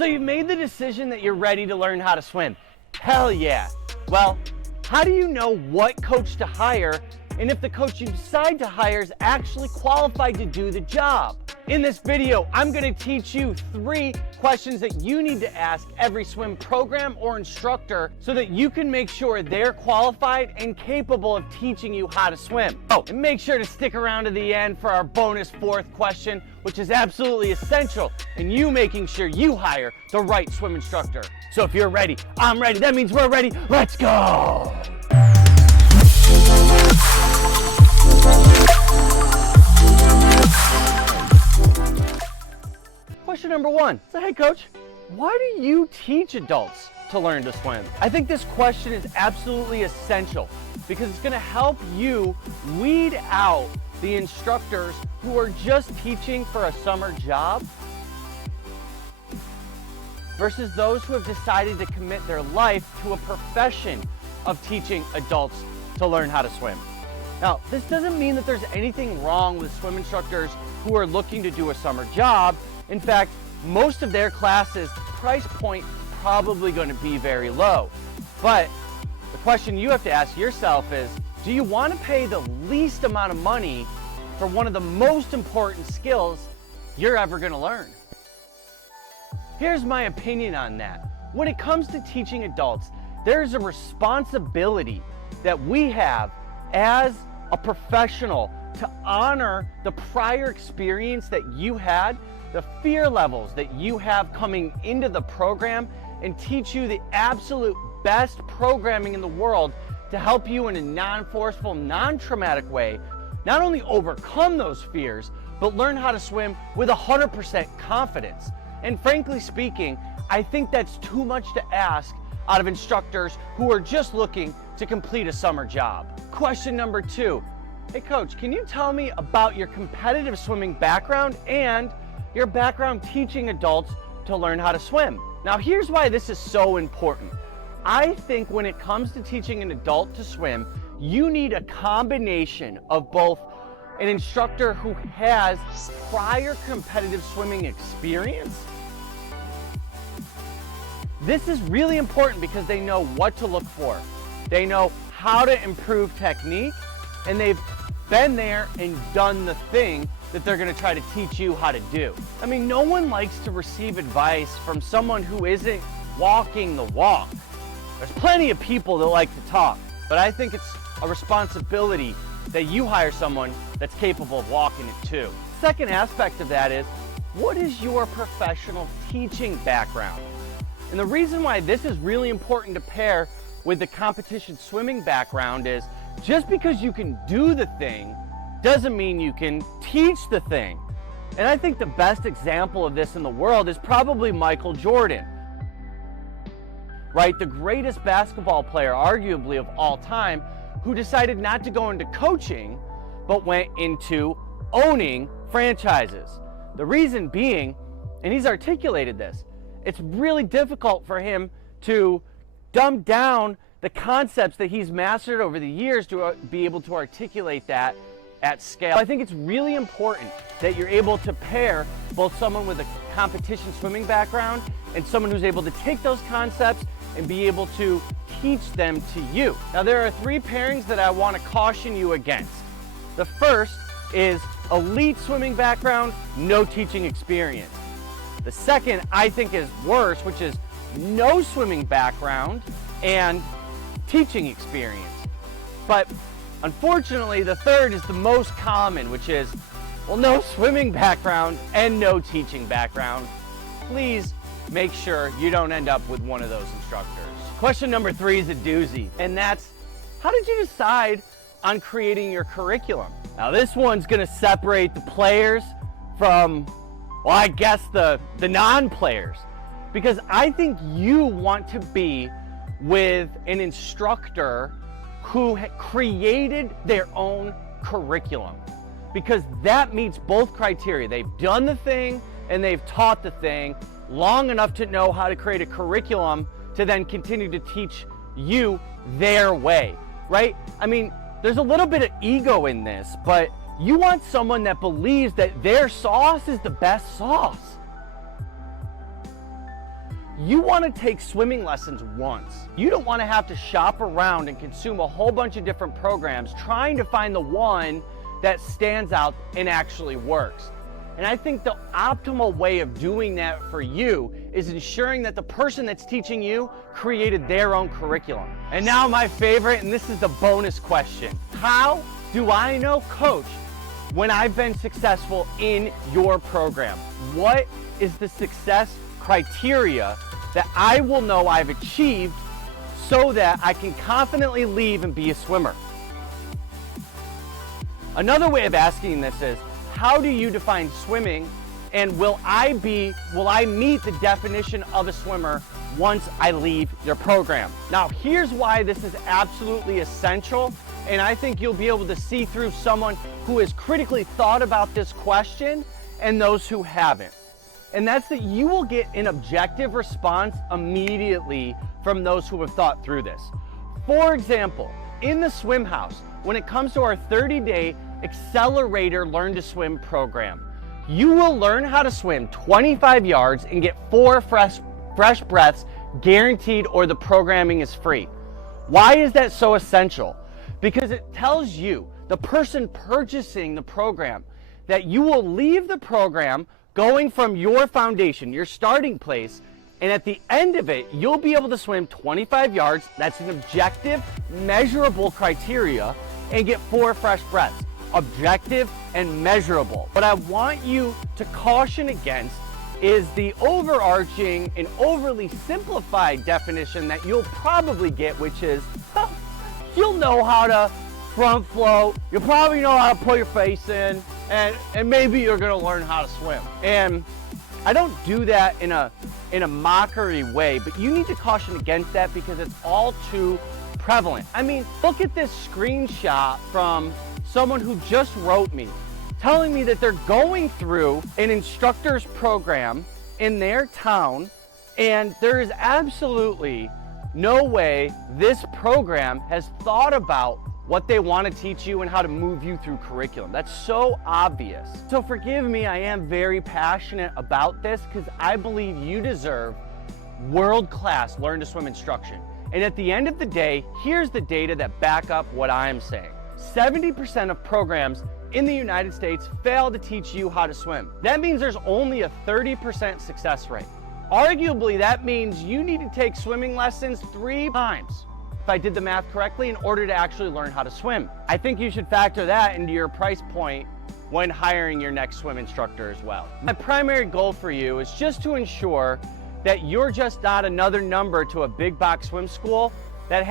So you've made the decision that you're ready to learn how to swim. Hell yeah. Well, how do you know what coach to hire and if the coach you decide to hire is actually qualified to do the job? In this video, I'm going to teach you 3 questions that you need to ask every swim program or instructor so that you can make sure they're qualified and capable of teaching you how to swim. Oh, and make sure to stick around to the end for our bonus 4th question, which is absolutely essential in you making sure you hire the right swim instructor. So if you're ready, I'm ready. That means we're ready. Let's go. Question number 1. So, hey coach, why do you teach adults to learn to swim? I think this question is absolutely essential because it's going to help you weed out the instructors who are just teaching for a summer job versus those who have decided to commit their life to a profession of teaching adults to learn how to swim. Now, this doesn't mean that there's anything wrong with swim instructors who are looking to do a summer job. In fact, most of their classes' price point probably going to be very low. But the question you have to ask yourself is, do you want to pay the least amount of money for one of the most important skills you're ever going to learn? Here's my opinion on that. When it comes to teaching adults, there's a responsibility that we have as a professional to honor the prior experience that you had, the fear levels that you have coming into the program, and teach you the absolute best programming in the world to help you in a non-forceful, non-traumatic way, not only overcome those fears, but learn how to swim with 100% confidence. And frankly speaking, I think that's too much to ask out of instructors who are just looking to complete a summer job. Question number 2. Hey coach, can you tell me about your competitive swimming background and your background teaching adults to learn how to swim? Now here's why this is so important. I think when it comes to teaching an adult to swim, you need a combination of both an instructor who has prior competitive swimming experience. This is really important because they know what to look for. They know how to improve technique, and they've been there and done the thing that they're going to try to teach you how to do. I mean, no one likes to receive advice from someone who isn't walking the walk. There's plenty of people that like to talk, but I think it's a responsibility that you hire someone that's capable of walking it too. Second aspect of that is, what is your professional teaching background? And the reason why this is really important to pair with the competition swimming background is just because you can do the thing doesn't mean you can teach the thing. And I think the best example of this in the world is probably Michael Jordan, right? The greatest basketball player, arguably of all time, who decided not to go into coaching, but went into owning franchises. The reason being, and he's articulated this, it's really difficult for him to dumb down the concepts that he's mastered over the years to be able to articulate that at scale. I think it's really important that you're able to pair both someone with a competition swimming background and someone who's able to take those concepts and be able to teach them to you. Now there are 3 pairings that I want to caution you against. The first is elite swimming background, no teaching experience. The second I think is worse, which is no swimming background and teaching experience. But unfortunately, the third is the most common, which is, well, no swimming background and no teaching background. Please make sure you don't end up with one of those instructors. Question number 3 is a doozy, and that's, how did you decide on creating your curriculum? Now this one's gonna separate the players from, well, I guess the non-players, because I think you want to be with an instructor who created their own curriculum, because that meets both criteria. They've done the thing and they've taught the thing long enough to know how to create a curriculum to then continue to teach you their way, right? I mean, there's a little bit of ego in this, but you want someone that believes that their sauce is the best sauce. You want to take swimming lessons once. You don't want to have to shop around and consume a whole bunch of different programs trying to find the one that stands out and actually works. And I think the optimal way of doing that for you is ensuring that the person that's teaching you created their own curriculum. And now my favorite, and this is the bonus question. How do I know, coach, when I've been successful in your program? What is the success criteria that I will know I've achieved so that I can confidently leave and be a swimmer? Another way of asking this is, how do you define swimming, and will I meet the definition of a swimmer once I leave your program? Now, here's why this is absolutely essential, and I think you'll be able to see through someone who has critically thought about this question and those who haven't. And that's that you will get an objective response immediately from those who have thought through this. For example, in the swim house, when it comes to our 30-day Accelerator Learn to Swim program, you will learn how to swim 25 yards and get 4 fresh breaths guaranteed, or the programming is free. Why is that so essential? Because it tells you, the person purchasing the program, that you will leave the program going from your foundation, your starting place, and at the end of it, you'll be able to swim 25 yards, that's an objective, measurable criteria, and get 4 fresh breaths. Objective and measurable. What I want you to caution against is the overarching and overly simplified definition that you'll probably get, which is, you'll know how to front float, you'll probably know how to put your face in, and maybe you're gonna learn how to swim. And I don't do that in a mockery way, but you need to caution against that because it's all too prevalent. I mean, look at this screenshot from someone who just wrote me telling me that they're going through an instructor's program in their town, and there is absolutely no way this program has thought about what they want to teach you and how to move you through curriculum. That's so obvious. So forgive me, I am very passionate about this because I believe you deserve world-class learn to swim instruction. And at the end of the day, here's the data that back up what I'm saying. 70% of programs in the United States fail to teach you how to swim. That means there's only a 30% success rate. Arguably, that means you need to take swimming lessons 3 times, if I did the math correctly, in order to actually learn how to swim. I think you should factor that into your price point when hiring your next swim instructor as well. My primary goal for you is just to ensure that you're just not another number to a big box swim school that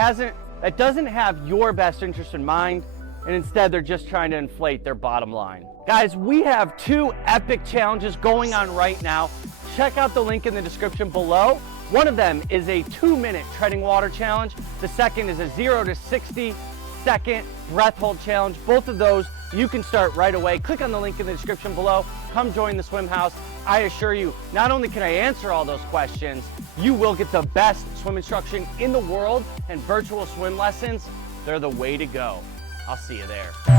doesn't have your best interest in mind, and instead they're just trying to inflate their bottom line. Guys, we have 2 epic challenges going on right now. Check out the link in the description below. One of them is a 2-minute treading water challenge. The second is a 0 to 60 second breath hold challenge. Both of those you can start right away. Click on the link in the description below. Come join the swim house. I assure you, not only can I answer all those questions, you will get the best swim instruction in the world, and virtual swim lessons, they're the way to go. I'll see you there.